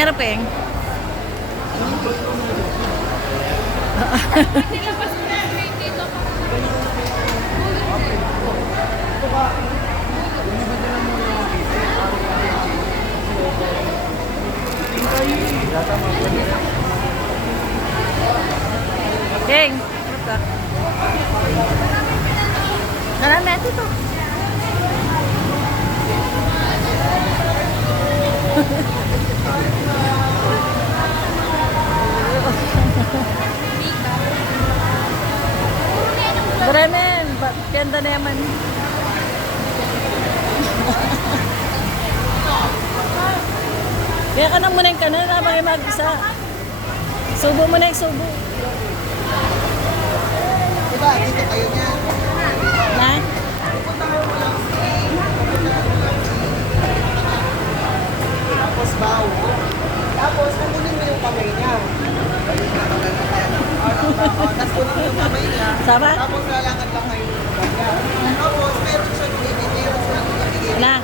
Mahirap eh. King. Marami ito to. Bremen, ganda naman. Kaya ka nang muna yung kanan habang yung mag-isa. Subo mo na yung subo. Diba, dito kayo niya. Na? Tapos bawo. Tapos, kunin mo yung kamay niya. Tapos kunin mo yung kamay niya. Sama? Tapos lalakad lang kayo ng kamay niya. Tapos, meron siya ibigay. Na?